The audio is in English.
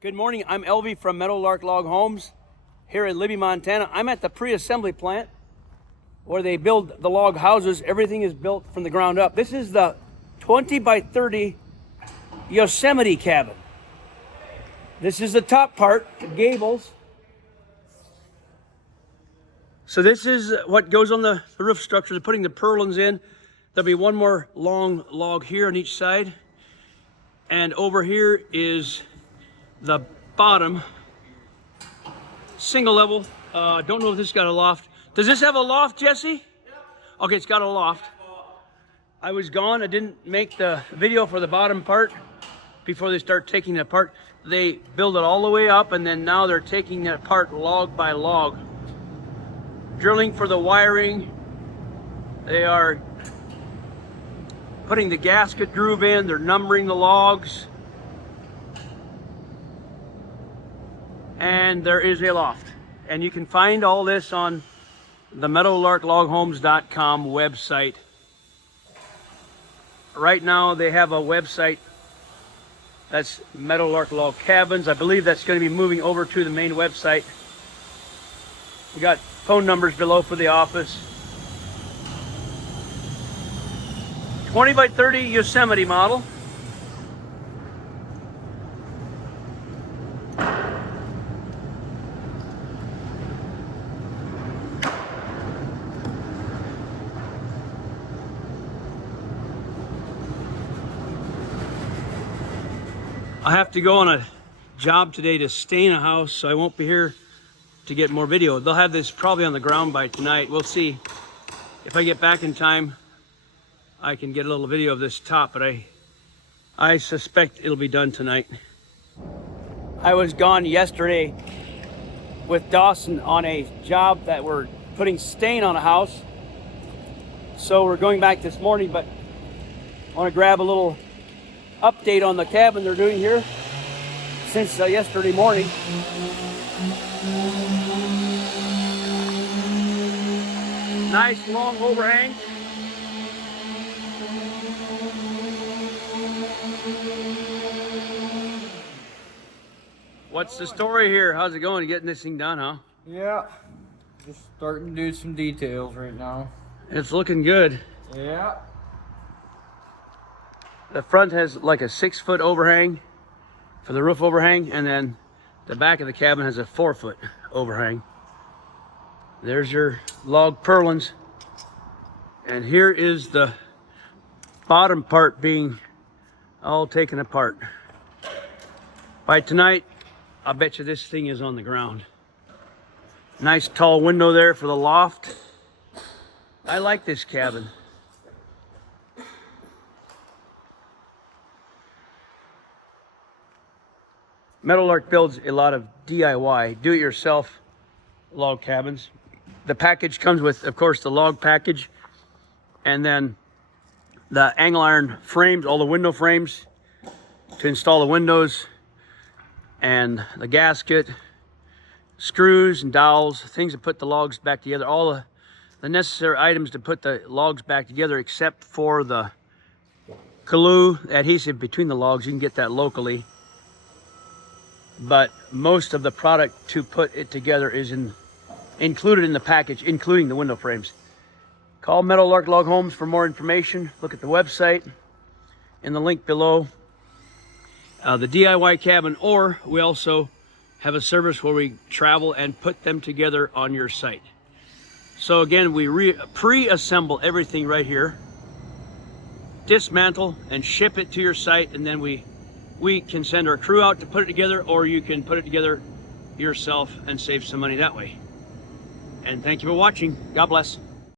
Good morning, I'm Elvie from Meadowlark Log Homes here in Libby, Montana. I'm at the pre-assembly plant where they build the log houses. Everything is built from the ground up. This is the 20 by 30 Yosemite cabin. This is the top part, the gables. So this is what goes on the roof structure. They're putting the purlins in. There'll be one more long log here on each side. And over here is the bottom, single level. Don't know if this got a loft. Does this have a loft, Jesse? Yeah. Okay, it's got a loft. I was gone. I didn't make the video for the bottom part before they start taking it apart. They build it all the way up, and then now they're taking it apart log by log. Drilling for the wiring. They are putting the gasket groove in. They're numbering the logs. And there is a loft. And you can find all this on the meadowlarkloghomes.com website. Right now they have a website that's Meadowlark Log Cabins. I believe that's going to be moving over to the main website. We got phone numbers below for the office. 20 by 30 Yosemite model. I have to go on a job today to stain a house, so I won't be here to get more video. They'll have this probably on the ground by tonight. We'll see. If I get back in time, I can get a little video of this top, but I suspect it'll be done tonight. I was gone yesterday with Dawson on a job that we're putting stain on a house. So we're going back this morning, but I want to grab a little update on the cabin they're doing here since yesterday morning. Nice long overhang. What's the story here? How's it going? You getting this thing done, huh? Yeah, just starting to do some details right now. It's looking good. Yeah. The front has like a 6-foot overhang for the roof overhang, and then the back of the cabin has a 4-foot overhang. There's your log purlins. And here is the bottom part being all taken apart. By tonight, I bet you this thing is on the ground. Nice tall window there for the loft. I like this cabin. Meadowlark builds a lot of DIY, do-it-yourself log cabins. The package comes with, of course, the log package, and then the angle iron frames, all the window frames to install the windows, and the gasket, screws and dowels, things to put the logs back together, all the necessary items to put the logs back together, except for the glue adhesive between the logs. You can get that locally. But most of the product to put it together is included in the package, including the window frames. Call Meadowlark Log Homes for more information. Look at the website in the link below. The DIY cabin, or we also have a service where we travel and put them together on your site. So again, we pre-assemble everything right here, dismantle and ship it to your site, and then we can send our crew out to put it together, or you can put it together yourself and save some money that way. And thank you for watching. God bless.